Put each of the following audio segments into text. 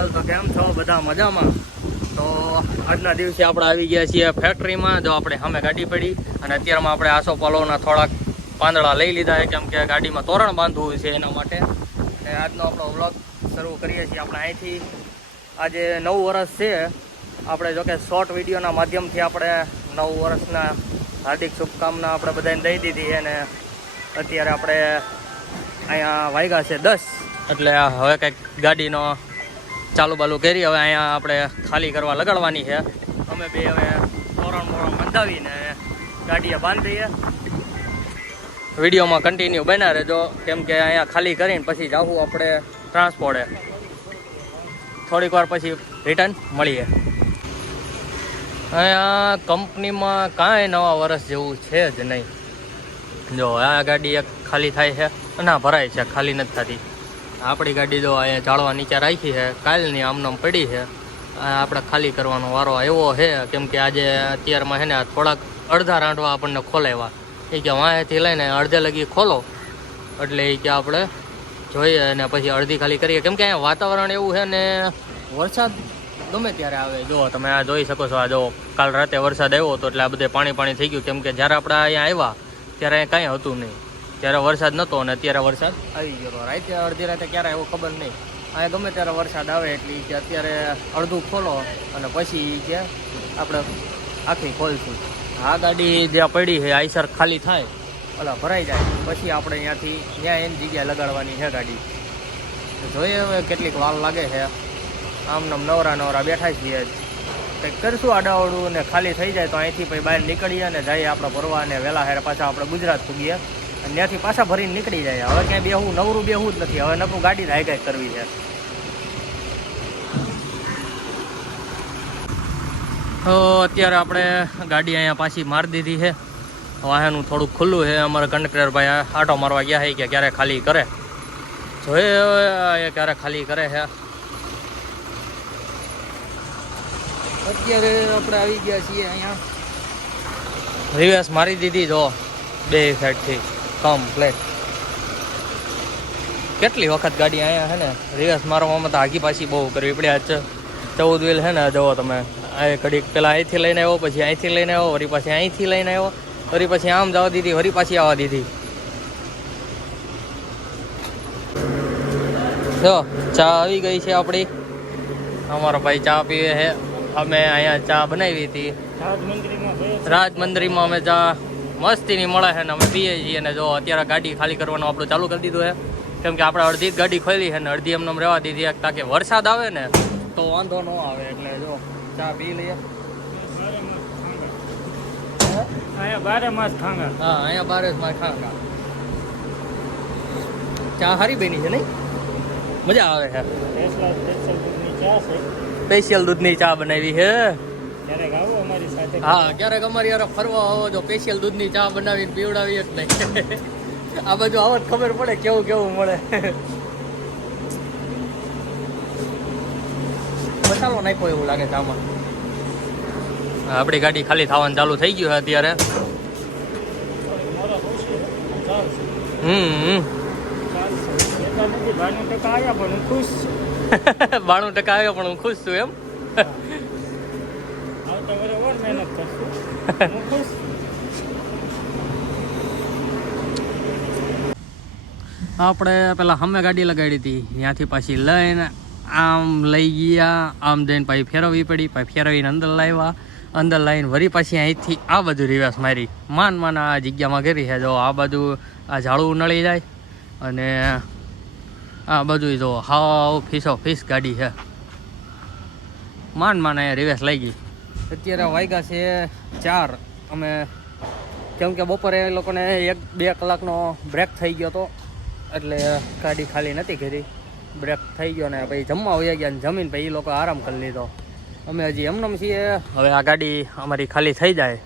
હાલ તો કેમ છો? બધા મજામાં? તો આજના દિવસે આપણે આવી ગયા છીએ ફેક્ટરીમાં જો આપણે સામે ગાડી પડી અને અત્યારમાં આપણે આસોપાલોના થોડાક પાંદડા લઈ લીધા છે. કેમ કે ગાડીમાં તોરણ બાંધવું છે એના માટે. અને આજનો આપણો વ્લોગ શરૂ કરીએ છીએ આપણે અહીંથી. આજે નવ વર્ષ છે. આપણે જોકે શોર્ટ વિડીયોના માધ્યમથી આપણે નવ વર્ષના હાર્દિક શુભકામના આપણે બધાને દઈ દીધી અને અત્યારે આપણે અહીંયા વાગ્યા છે દસ. એટલે હવે કંઈક ગાડીનો ચાલુ બાલુ કરી, હવે અહીંયા આપણે ખાલી કરવા લગાડવાની છે. અમે બે હવે તોરણ મોરણ બંધાવીને ગાડીએ બાંધીએ વિડીયોમાં કન્ટિન્યુ બન્યા રહેજો, કેમ કે અહીંયા ખાલી કરીને પછી જવું આપણે ટ્રાન્સપોર્ટે થોડીક વાર પછી રિટર્ન મળીએ. અહીંયા કંપનીમાં કાંઈ નવા વર્ષ જેવું છે જ નહીં. જો, આ ગાડી એક ખાલી થાય છે ના ભરાય છે, ખાલી નથી થતી. આપણી ગાડી જો અહીંયા જાળવા નીચે રાખી છે, કાલની આમનામ પડી છે. આપણે ખાલી કરવાનો વારો એવો છે, કેમ કે આજે અત્યારમાં છે ને થોડાક અડધા રાંડવા આપણને ખોલાવ્યા. એ કે વાંહેથી લઈને અડધે લગી ખોલો. એટલે એ કે આપણે જોઈએ અને પછી અડધી ખાલી કરીએ. કેમ કે અહીંયા વાતાવરણ એવું છે ને, વરસાદ ગમે ત્યારે આવે. જો તમે આ જોઈ શકો છો, આ જો કાલ રાતે વરસાદ આવ્યો હતો એટલે આ બધે પાણી પાણી થઈ ગયું. કેમ કે જ્યારે આપણે અહીંયા આવ્યા, ત્યારે કાંઈ હતું નહીં. ત્યારે વરસાદ નહોતો અને અત્યારે વરસાદ આવી ગયો રાતે અડધી રાતે ક્યારે આવ્યો ખબર નહીં. અહીંયા ગમે ત્યારે વરસાદ આવે એટલે કે અત્યારે અડધું ખોલો અને પછી કે આપણે આખી ખોલશું. આ ગાડી જ્યાં પડી છે આઈસર ખાલી થાય. ઓલા ભરાઈ જાય. પછી આપણે અહીંયાથી ત્યાં એની જગ્યાએ લગાડવાની છે ગાડી. જોઈએ હવે કેટલીક વાર લાગે છે. આમ નામ નવરા નવરા બેઠા છીએ. કંઈક કરશું આડાવડું ને ખાલી થઈ જાય તો અહીંથી પછી બહાર નીકળીએ અને જઈએ આપણે ભરવા અને વહેલા હેર પાછા આપણે ગુજરાત પૂગીએ અને ત્યાંથી પાછા ભરીને નીકળી જાય. હવે ક્યાંય બેહું નવરું બેહું જ નથી. હવે નકરું ગાડી જ હાઈ કરવી છે. તો અત્યારે આપણે ગાડી અહીંયા પાછી મારી દીધી છે. વાહનનું થોડુંક ખુલ્લું છે. અમારા કંડક્ટર ભાઈ આટો મારવા ગયા છે કે ક્યારે ખાલી કરે. જોઈએ એ ક્યારે ખાલી કરે છે. અત્યારે આપણે આવી ગયા છીએ અહીંયા. રિવર્સ મારી દીધી જો, બે સાઈડથી. કમ્પ્લેટ કેટલી વખત ગાડી અહીંયા છે ને રિવર્સ મારવામાં તો આગી પાછી બહુ કરવી પડે. આજ ચૌદ વ્હીલ છે ને જવો તમે. આ ઘડીક પેલા અહીંથી લઈને આવ્યો પછી અહીંથી લઈને આવ્યો વળી પાછી અહીંથી લઈને આવ્યો વળી પછી આમ જવા દીધી વળી પાછી આવવા દીધી. જો ચા આવી ગઈ છે આપણી. અમારો ભાઈ ચા પીવે છે. અમે અહીંયા ચા બનાવી હતી. રાજમંદરીમાં અમે ચા મસ્તીની મળે છે ને અમે પીએ છીએ અને જો અત્યારે ગાડી ખાલી કરવાનું આપણું ચાલુ કરી દીધું છે. કેમ કે આપણે અડધી જ ગાડી ખોલી છે ને અડધી એમને રહેવા દીધી તાકે વરસાદ આવે ને તો વાંધો ન આવે એટલે જો ચા પી લઈએ. અહીંયા બારે માસ ખાંગા. હા અહીંયા બારે માસ ખાંગા. ચા હારી બની છે નહીં? મજા આવે છે. સ્પેશિયલ દૂધની ચા બનાવી છે. ક્યારેક આવો હા ક્યારેક અમારી યાર ફરવા આવો જો સ્પેશિયલ દૂધની ચા બનાવીને પીવડાવીએ જ નહીં. આ બાજુ આવો જ ખબર પડે કેવું કેવું મળે. મસાલો નાખ્યો એવું લાગે ચામાં આપણી ગાડી ખાલી થવાનું ચાલુ થઈ ગયું અત્યારે. હમ હમ. ચાલશે એટલા નથી ભાઈનું ટકા આવ્યા પણ ખુશ બાણું ટકા આવ્યો પણ હું ખુશ છું એમ આવતા બરોબર મહેનત કરશું હું ખુશ છું. આપણે પેલા સામે ગાડી લગાડી હતી. ત્યાંથી પાછી લઈને આમ લઈ ગયા. આમ જઈને પાછી ફેરવવી પડી. પાછી ફેરવીને અંદર લાવ્યા. અંદર લાવીને વળી પાછી અહીંથી આ બાજુ રિવાસ મારી. માન માન આ જગ્યામાં ઘેરી છે. જો આ બાજુ આ ઝાડું નળી જાય અને આ બાજુ જો હાવ ફીસો ફીસ ગાડી છે. માન માન રિવર્સ લઈ ગઈ અત્યારે વાગ્યા છે ચાર. અમે કેમ કે બપોરે એ લોકોને એક, બે કલાકનો બ્રેક થઈ ગયો હતો. એટલે ગાડી ખાલી નથી કરી. બ્રેક થઈ ગયો ને પછી જમવા વયા ગયા ને જમીન પછી એ લોકો આરામ કરી લીધો. અમે હજી એમનેમ છીએ. હવે આ ગાડી અમારી ખાલી થઈ જાય.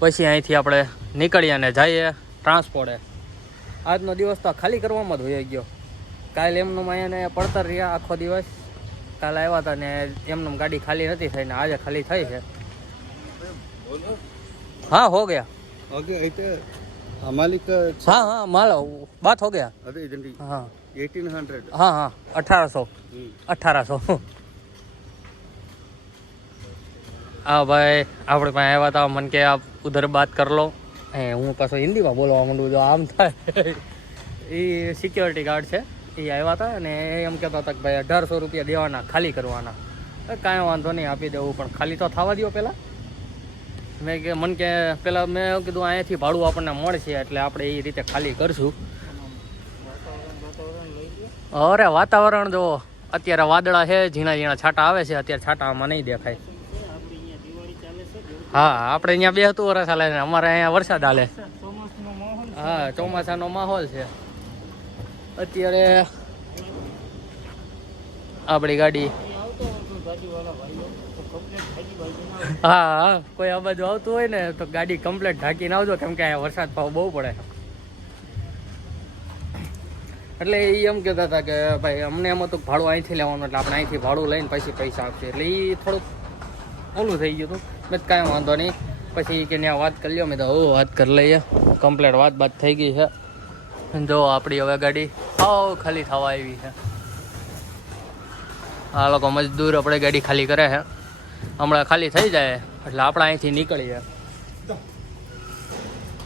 પછી અહીંથી આપણે નીકળીએ અને જઈએ ટ્રાન્સપોર્ટે આજનો દિવસ તો ખાલી કરવામાં જ વયો ગયો. કાલે એમનું અહીંયા પડતર રહ્યા આખો દિવસ. કાલે આવ્યા હતા ને એમનેમ ગાડી ખાલી નથી થઈ ને આજે ખાલી થઈ છે. हाँ हो गया मालिक हाँ હા माल बात हो गया हाँ एटीन हंड्रेड હા. हाँ अठारह सौ अठारह सौ હા ભાઈ આપણે પાસે આવ્યા તા મન કે આપ ઉધર બાત કર લો. એ હું પાછો હિન્દીમાં બોલવા માંડું જો આમ થાય. એ સિક્યોરિટી ગાર્ડ છે. એ આવ્યા હતા અને એમ કહેતા હતા કે ભાઈ અઢારસો રૂપિયા દેવાના ખાલી કરવાના. કાંઈ વાંધો નહીં આપી દેવું પણ ખાલી તો થવા દો પહેલાં. મેં કે, મને કે પહેલાં મેં કીધું, અહીંયાથી ભાડું આપણને મળશે, એટલે આપણે એ રીતે ખાલી કરશું. અરે, વાતાવરણ જો, અત્યારે વાદળા છે, ઝીણા ઝીણા છાંટા આવે છે, અત્યારે છાંટા આમાં નહીં દેખાય. હા, આપણે અહીંયા બે હતું વરસ હાલે અમારે અહીંયા વરસાદ હાલે હા, ચોમાસાનો માહોલ છે. અત્યારે આપણી ગાડી હા હા, કોઈ આ બાજુ આવતું હોય ને, તો ગાડી કમ્પ્લેટ ઢાંકીને આવજો, કેમ કે અહીંયા વરસાદ ભાવ બહુ પડે. એટલે એ એમ કહેતા હતા કે, ભાઈ, અમને એમ હતું ભાડું અહીંથી લેવાનું, એટલે આપણે અહીંથી ભાડું લઈને પછી પૈસા આપશે. એટલે એ થોડુંક ઓલું થઈ ગયું હતું. મેં કાંઈ વાંધો નહીં. પછી કે ત્યાં વાત કરી લ્યો. મેં તો વાત કરી લઈએ. કમ્પ્લેટ વાત બાત થઈ ગઈ છે. જો આપણી હવે ગાડી, હાવ ખાલી થવા આવી છે. આ લોકો મજદૂર આપણે ગાડી ખાલી કરે છે. હમણાં ખાલી થઈ જાય, એટલે આપણે અહીંથી નીકળીએ.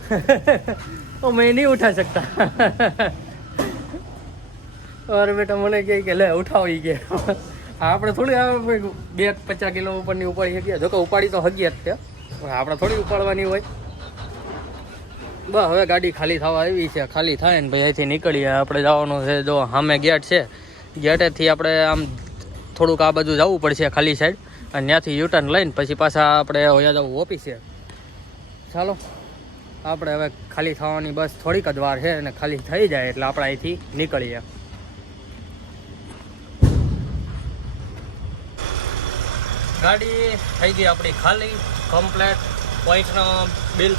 અમે નહીં ઉઠા શકતા. અરે બેટા, મને કહે કે, લે, ઉઠાવી કે. આપણે થોડી બે પચાસ કિલો ઉપરની ઉપાડી શકીએ. જોકે ઉપાડી તો હગીએ જ તે આપણે થોડી ઉપાડવાની હોય. બસ, હવે ગાડી ખાલી થવા આવી છે. ખાલી થાય ને ભાઈ અહીંથી નીકળીએ. આપણે જવાનું છે, જો સામે ગેટ છે. ગેટેથી આપણે આમ થોડુંક આ બાજુ જવું પડશે ખાલી સાઈડ અને ત્યાંથી યુટર્ન લઈને પછી પાછા આપણે હોયા જવું ઓફિસે ચાલો, આપણે હવે ખાલી થવાની બસ થોડીક જ વાર છે અને ખાલી થઈ જાય એટલે આપણે અહીંથી નીકળીએ. ગાડી થઈ ગઈ આપણી ખાલી કમ્પ્લેટ પોઈન્ટનો બિલ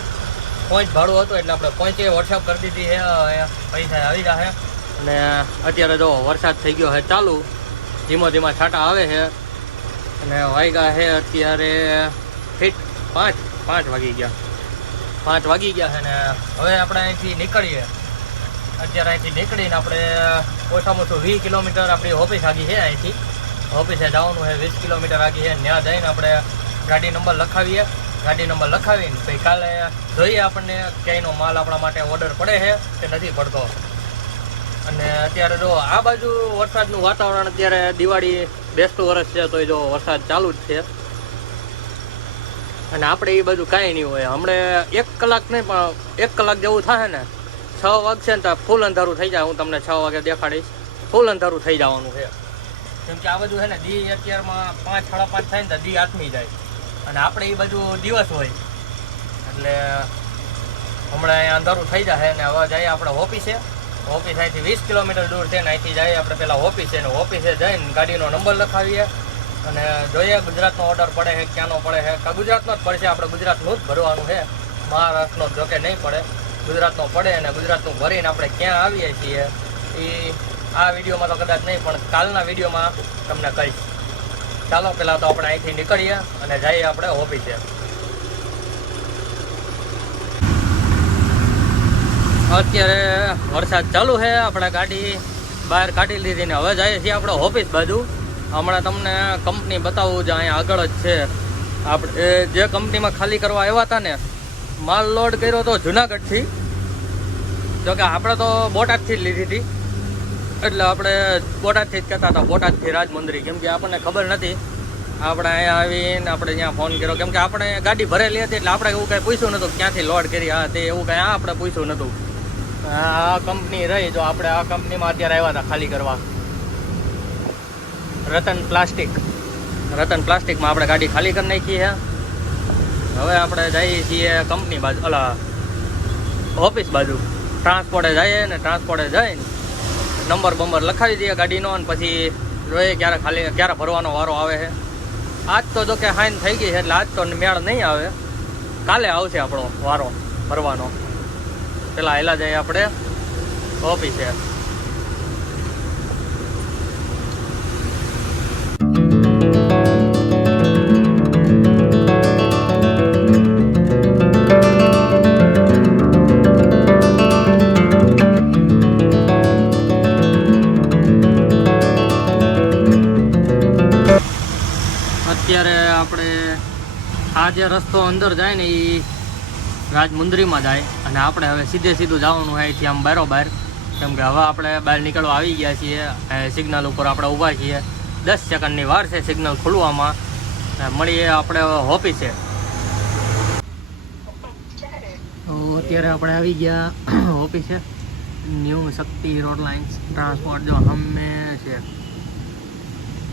પોઈન્ટ ભાડું હતું એટલે આપણે પોઈન્ટે વોટ્સઅપ કરી દીધી છે પૈસા આવી રહ્યા અને અત્યારે જો વરસાદ થઈ ગયો છે ચાલુ. ધીમો ધીમા છાંટા આવે છે. અને વાગ્યા છે અત્યારે ફીટ પાંચ પાંચ વાગી ગયા. પાંચ વાગી ગયા છે ને હવે આપણે અહીંથી નીકળીએ. અત્યારે અહીંથી નીકળીને આપણે ઓછામાં ઓછું વીસ કિલોમીટર આપણી ઓફિસ આગી છે અહીંથી. ઓફિસે જવાનું છે, વીસ કિલોમીટર આગી છે. ત્યાં જઈને આપણે ગાડી નંબર લખાવીએ. ગાડી નંબર લખાવીને પછી કાલે જોઈએ આપણને ક્યાંયનો માલ આપણા માટે ઓર્ડર પડે છે કે નથી પડતો. અને અત્યારે જો આ બાજુ વરસાદનું વાતાવરણ અત્યારે દિવાળી બેસતું વરસ છે, તો જો વરસાદ ચાલુ જ છે. અને આપણે એ બાજુ કાંઈ નહીં હોય. હમણે એક કલાક નહીં, પણ એક કલાક જેવું થાય ને, છ વાગશે ને તો ફૂલ અંધારું થઈ જાય. હું તમને છ વાગે દેખાડીશ. ફૂલ અંધારું થઈ જવાનું છે. કેમ કે આ બધું છે ને, દી અત્યારમાં પાંચ, સાડા પાંચ થાય ને તો દી આથમી જાય. અને આપણે એ બાજુ દિવસ હોય. એટલે હમણાં અંધારું થઈ જશે ને હવે જઈએ આપણે ઓફિસે. ઓફિસ અહીંથી વીસ કિલોમીટર દૂર છે ને અહીંથી જઈએ આપણે પહેલાં ઓફિસે ને ઓફિસે જઈને ગાડીનો નંબર લખાવીએ. અને જોઈએ ગુજરાતનો ઓર્ડર પડે છે, ક્યાંનો પડે છે. કાં ગુજરાતનો જ પડશે, આપણે ગુજરાતનું જ ભરવાનું છે. મહારાષ્ટ્રનો જોકે નહીં પડે. ગુજરાતનો પડે અને ગુજરાતનું ભરીને આપણે ક્યાં આવીએ છીએ, એ આ વિડીયોમાં તો કદાચ નહીં, પણ કાલના વિડીયોમાં તમને કહીશ. ચાલો પહેલાં તો આપણે અહીંથી નીકળીએ અને જઈએ આપણે ઓફિસે. અત્યારે વરસાદ ચાલુ છે, આપણે ગાડી બહાર કાઢી લીધી ને હવે જઈએ છીએ આપણે ઓફિસ બાજુ. હમણાં તમને કંપની બતાવું છે અહીંયા આગળ જ છે. આપણે જે કંપનીમાં ખાલી કરવા આવ્યા હતા ને, માલ લોડ કર્યો હતો જુનાગઢથી. જોકે આપણે તો બોટાદથી જ લીધી હતી. એટલે આપણે બોટાદથી જ કહેતા હતા, બોટાદથી રાજમંદરી. કેમ કે આપણને ખબર નથી. આપણે અહીંયા આવીને આપણે ત્યાં ફોન કર્યો. કેમ કે આપણે ગાડી ભરેલી હતી, એટલે આપણે એવું કાંઈ પૂછ્યું નહોતું ક્યાંથી લોડ કરી, હા, તે એવું કાંઈ આપણે પૂછ્યું નહોતું. આ કંપની રહી. જો આપણે આ કંપનીમાં અત્યારે આવ્યા હતા ખાલી કરવા. રતન પ્લાસ્ટિક. રતન પ્લાસ્ટિકમાં આપણે ગાડી ખાલી કરી નાખી છે. હવે આપણે જઈએ છીએ કંપની બાજુ, અલા, ઓફિસ બાજુ. ટ્રાન્સપોર્ટે જઈએ ને ટ્રાન્સપોર્ટે જઈને નંબર બંબર લખાવી દઈએ ગાડીનો અને પછી જોઈએ ક્યારે ખાલી, ક્યારે ભરવાનો વારો આવે છે. આજ તો જો કે હાઈન થઈ ગઈ છે, એટલે આજ તો મેળ નહીં આવે. કાલે આવશે આપણો વારો ભરવાનો. પેલા હેલા જઈએ આપણે. ઓફિસે અત્યારે આપણે આ જે રસ્તો અંદર જાય ને એ રાજમુંદરીમાં જાય અને આપણે હવે સીધે સીધું જવાનું હોય અહીંથી આમ બરોબર. કેમ કે હવે આપણે બહાર નીકળવા આવી ગયા છીએ સિગ્નલ ઉપર આપણે ઊભા છીએ. દસ સેકન્ડની વાર છે સિગ્નલ ખુલવામાં. મળીએ આપણે ઓફિસે. અત્યારે આપણે આવી ગયા ઓફિસે. New Shakti road lines transport, જો હમે છે.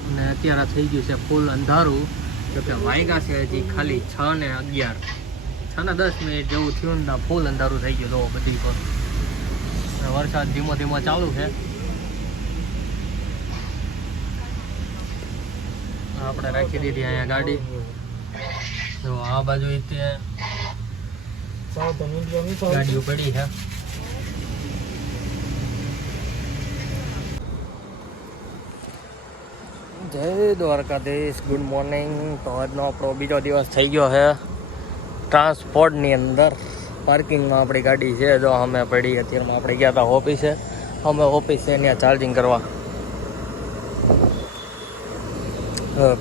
અને અત્યારે થઈ ગયું છે ફૂલ અંધારું. જો કે વાયગા છે હજી ખાલી છ ને અગિયાર. છ દસ મિનિટ જેવું થયું ને ફૂલ અંધારું થઈ ગયું. જો બધી પર. વરસાદ ધીમો ધીમો ચાલુ છે. આપણે રાખી દીધી અહીંયા ગાડી. જો આ બાજુ ગાડીઓ પડી છે. જય દ્વારકાધીશ. ગુડ મોર્નિંગ તો આજનો આપણો બીજો દિવસ થઈ ગયો છે. ટ્રાન્સપોર્ટની અંદર પાર્કિંગમાં આપણી ગાડી છે. જો અમે પડી અત્યારમાં આપણે ગયા હતા ઓફિસે, અમે ઓફિસે ત્યાં ચાર્જિંગ કરવા.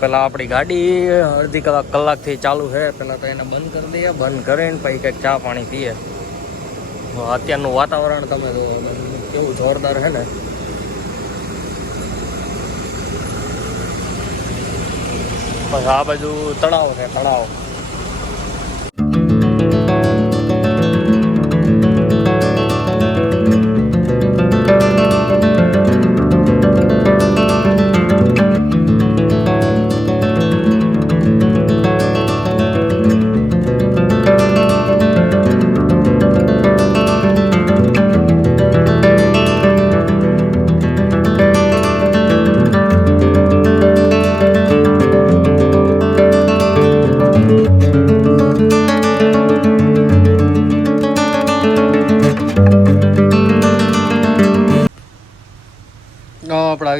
પેલા આપણી ગાડી અડધી કલાક કલાકથી ચાલુ છે. પેલા તો એને બંધ કરી દઈએ, બંધ કરીને પછી કંઈક ચા પાણી પીએ. અત્યારનું વાતાવરણ તમે જો કેવું જોરદાર છે ને. પછી આ બાજુ તળાવ છે, તળાવ.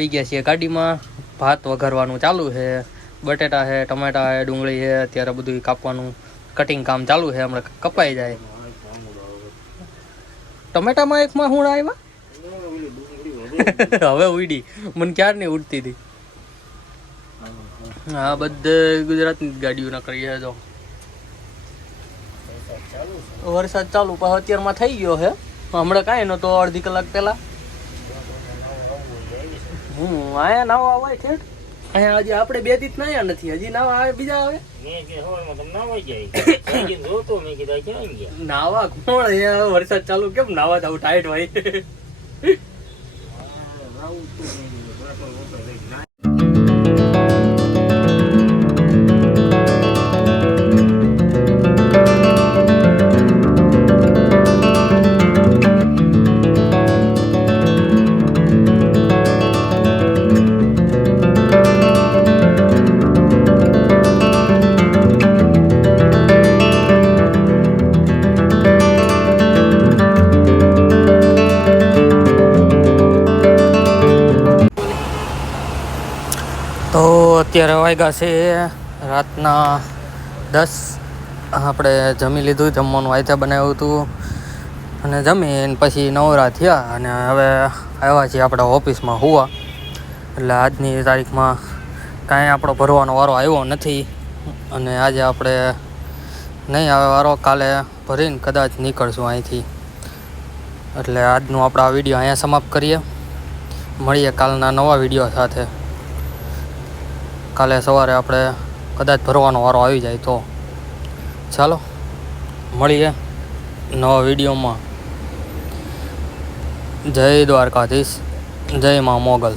આવી ગયા છીએ ગાડીમાં. ભાત વઘારવાનું ચાલુ છે. બટેટા છે, ટમેટા છે, ડુંગળી છે, અત્યારે બધું કાપવાનું. કટિંગ કામ ચાલુ છે, હમણાં કપાઈ જાય. ટમેટામાં એકમાં હું આવ્યા? હવે ઉડી. મને ક્યાર નહીં ઉડતી હતી? હા, બધે ગુજરાતની ગાડીઓ નકરી છે જો. વરસાદ ચાલુ, પણ અત્યારમાં થઈ ગયો છે. હમણાં કાંઈ નહોતો, અડધી કલાક પહેલા. હું આયા નાવા આવે છે અહીંયા હજી આપણે બે દીત નાયા નથી હજી નાવા આવે બીજા આવે? મેં કે ના હોય જાય. સાંજે મેં કીધું આ ક્યાં નાવા કોણ? અહીંયા વરસાદ ચાલુ કેમ? નાવા જવું ટાઈટ હોય. અત્યારે વાગ્યા છે રાતના દસ. આપણે જમી લીધું, જમવાનું આયથા બનાવ્યું હતું. અને જમીને પછી નવરા થયા અને હવે આવ્યા છીએ આપણે ઓફિસમાં હોવા. એટલે આજની તારીખમાં કાંઈ આપણો ભરવાનો વારો આવ્યો નથી. અને આજે આપણે નહીં આવે વારો, કાલે ભરીને કદાચ નીકળશું અહીંથી. એટલે આજનું આપણે આ વીડિયો અહીંયા સમાપ્ત કરીએ. મળીએ કાલના નવા વીડિયો સાથે. કાલે સવારે આપણે કદાચ ભરવાનો વારો આવી જાય તો. ચાલો, મળીએ નવા વિડીયોમાં. જય દ્વારકાધીશ, જય મા મોગલ.